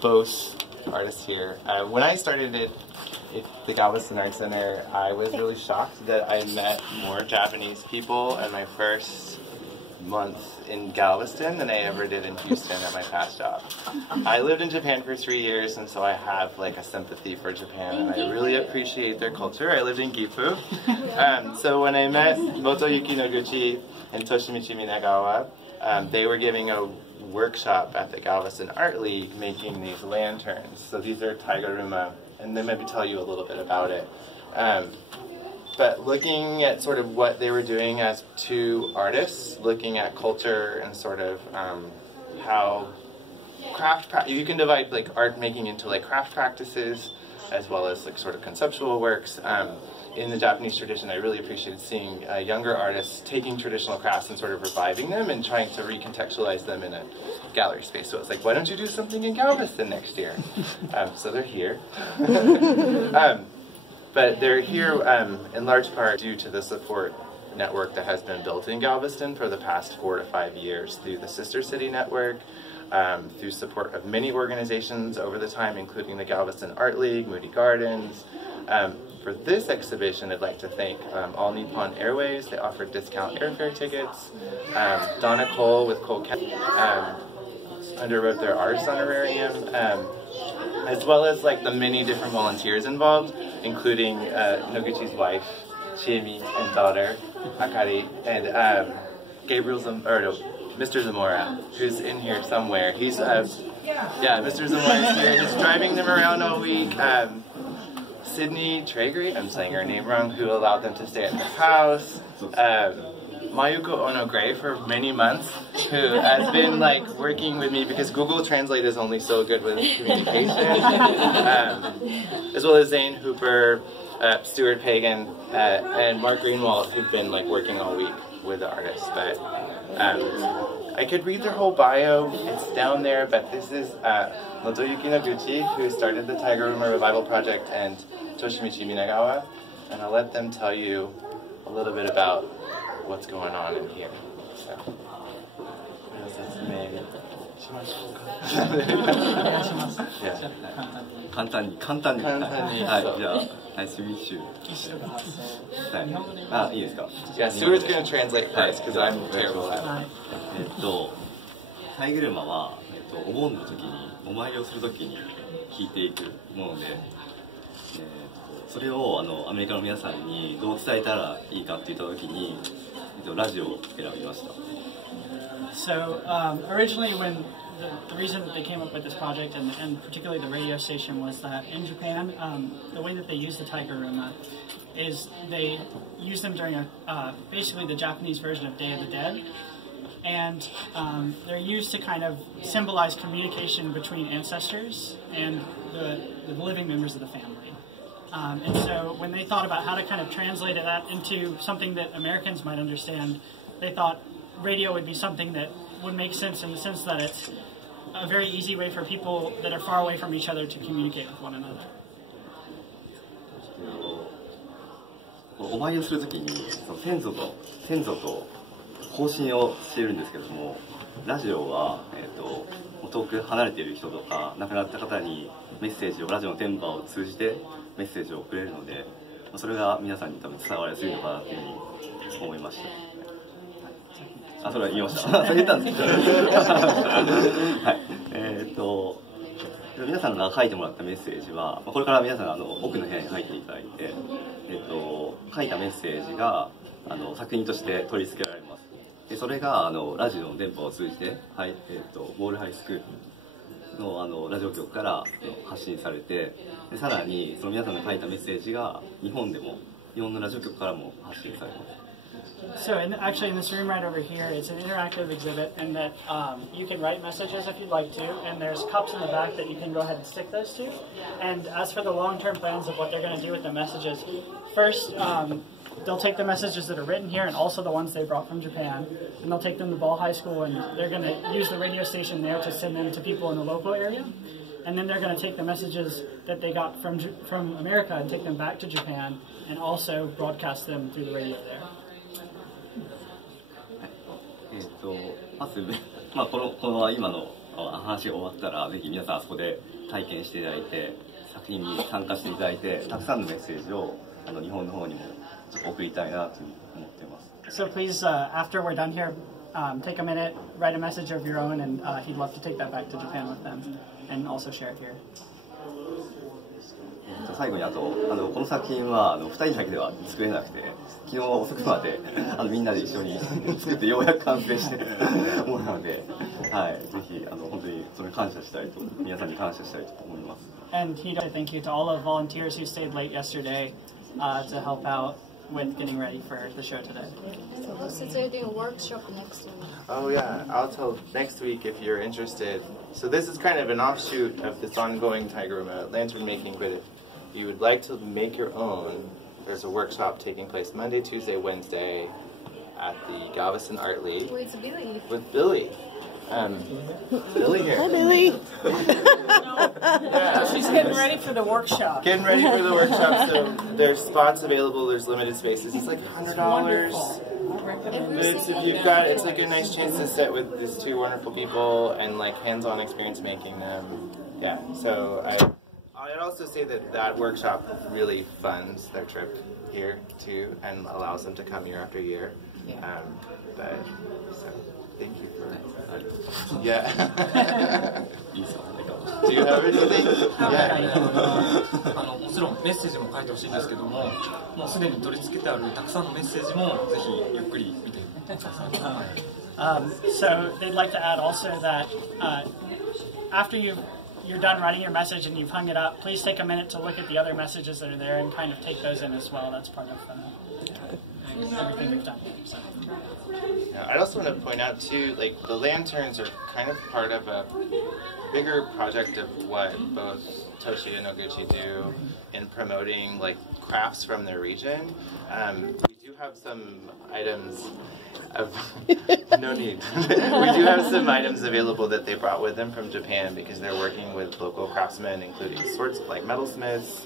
both artists here. When I started at the Galveston Art Center, I was really shocked that I met more Japanese people in my first month in Galveston than I ever did in Houston at my past job. I lived in Japan for 3 years, and so I have like a sympathy for Japan, and I really appreciate their culture. I lived in Gifu. So when I met Motoyuki Noguchi and Toshimichi Minagawa, they were giving a workshop at the Galveston Art League making these lanterns. So these are Taiguruma, and they maybe tell you a little bit about it. But looking at sort of what they were doing as two artists, looking at culture and sort of how you can divide like art making into like craft practices as well as like sort of conceptual works. In the Japanese tradition, I really appreciated seeing younger artists taking traditional crafts and sort of reviving them and trying to recontextualize them in a gallery space. So it's like, why don't you do something in Galveston next year? So they're here. But they're here in large part due to the support network that has been built in Galveston for the past 4 to 5 years through the Sister City Network, through support of many organizations over the time, including the Galveston Art League, Moody Gardens. For this exhibition, I'd like to thank All Nippon Airways. They offered discount airfare tickets. Donna Cole with Cole underwrote their artist honorarium, as well as like the many different volunteers involved, including Noguchi's wife, Chiemi, and daughter, Akari, and Mr. Zamora, who's in here somewhere. He's, Mr. Zamora is here. He's driving them around all week. Sydney Traeger, I'm saying her name wrong, who allowed them to stay at the house. Mayuko Onogray for many months, who has been like working with me because Google Translate is only so good with communication. As well as Zane Hooper, Stuart Pagan, and Mark Greenwald, who've been like working all week with the artists. But I could read their whole bio, it's down there, but this is Motoyuki Noguchi, who started the Taiguruma Revival Project, and Toshimichi Minagawa, and I'll let them tell you a little bit about what's going on in here. So, 簡単にはい、じゃあ、Nice to meet you. はい、いいですか Yeah, Stuart's going to translate first, because I'm terrible at it. タイグルマは、お盆の時に、お参りをする時に弾いていくもので、それをアメリカの皆さんにどう伝えたらいいかって言った時に、ラジオを選びました。So originally, when the reason that they came up with this project, and particularly the radio station, was that in Japan, the way that they use the Taiguruma is they use them during basically the Japanese version of Day of the Dead, and they're used to kind of symbolize communication between ancestors and the living members of the family. And so when they thought about how to kind of translate that into something that Americans might understand, they thought radio would be something that would make sense in the sense that it's a very easy way for people that are far away from each other to communicate with one another. お参りをするときに先祖と交信をしているんですけれども、ラジオは、遠く離れている人とか亡くなった方にメッセージをラジオの電波を通じてメッセージを送れるので、それが皆さんに多分伝わりやすいのかなというふうに思いました。それは言いました。それ言ったんですけど。はい。皆さんが書いてもらったメッセージは、これから皆さん奥の部屋に入っていただいて、書いたメッセージが作品として取り付けられます。でそれがラジオの電波を通じて、はい、ボールハイスクールのラジオ局から発信されて、でさらにその皆さんが書いたメッセージが日本のラジオ局からも発信されます。So actually in this room right over here, it's an interactive exhibit, and that you can write messages if you'd like to, and there's cups in the back that you can go ahead and stick those to. And as for the long-term plans of what they're going to do with the messages, first they'll take the messages that are written here and also the ones they brought from Japan, and they'll take them to Ball High School, and they're going to use the radio station there to send them to people in the local area. And then they're going to take the messages that they got from America and take them back to Japan and also broadcast them through the radio there. まず、この今の話が終わったらぜひ皆さんあそこで体験していただいて作品に参加していただいてたくさんのメッセージを日本の方にもちょっと送りたいなと思っています。 So please, after we're done here, take a minute, write a message of your own, and he'd love to take that back to Japan with them, and also share it here. 最後にこの作品は2人だけでは作れなくて昨日遅くまでみんなで一緒に作ってようやく完成してものなので、はい、ぜひ本当にそれ感謝したいと皆さんに感謝したいと思います。 And he'd like to thank you to all the volunteers who stayed late yesterday to help out with getting ready for the show today. So what's it doing a workshop next week? Oh yeah, I'll tell next week if you're interested. So this is kind of an offshoot of this ongoing Taiguruma lantern making, but if you would like to make your own, there's a workshop taking place Monday, Tuesday, Wednesday at the Galveston Art League. With Billy. With Billy. Billy here. Hi, Billy. Yeah. She's getting ready for the workshop. Getting ready for the workshop, so there's spots available, there's limited spaces. It's like $100. But if you've got, it's like a nice chance to sit with these two wonderful people and like hands-on experience making them. Yeah, so I'd also say that that workshop really funds their trip here too and allows them to come year after year. But so thank you for yeah. Do you have anything? Yeah. もちろんメッセージも書いてほしいんですけども、もうすでに取り付けてあるたくさんのメッセージもぜひゆっくり見てください。So they'd like to add also that after you're done writing your message and you've hung it up, please take a minute to look at the other messages that are there and kind of take those in as well. That's part of everything we've done. So. Yeah, I'd also want to point out too, like the lanterns are kind of part of a bigger project of what both Toshi and Noguchi do in promoting like crafts from their region. We do have some items of no need. We do have some items available that they brought with them from Japan because they're working with local craftsmen, including sorts like metalsmiths.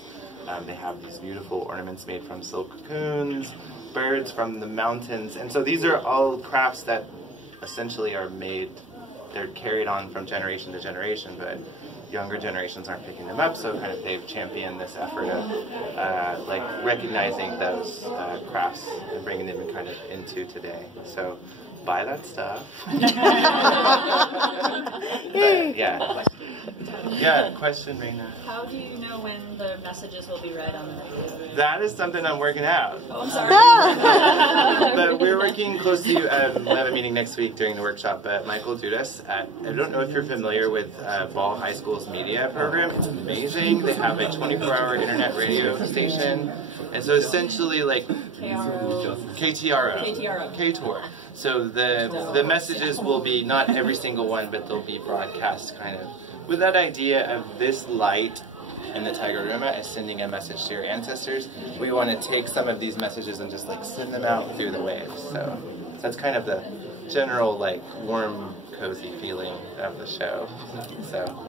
They have these beautiful ornaments made from silk cocoons, birds from the mountains, and so these are all crafts that essentially are made. They're carried on from generation to generation, but younger generations aren't picking them up, so kind of they've championed this effort of like recognizing those crafts and bringing them kind of into today. So buy that stuff. But, yeah, question, Reina. How do you know when the messages will be read on the radio? That is something I'm working out. Oh, I'm sorry. But we're working closely. We'll have a meeting next week during the workshop. But Michael Dudas, I don't know if you're familiar with Ball High School's media program. It's amazing. They have a 24-hour internet radio station. And so essentially like KTRO. KTOR. So the messages will be not every single one, but they'll be broadcast kind of with that idea of this light and the Taiguruma as sending a message to your ancestors. We want to take some of these messages and just like send them out through the waves. So that's kind of the general like warm, cozy feeling of the show. So.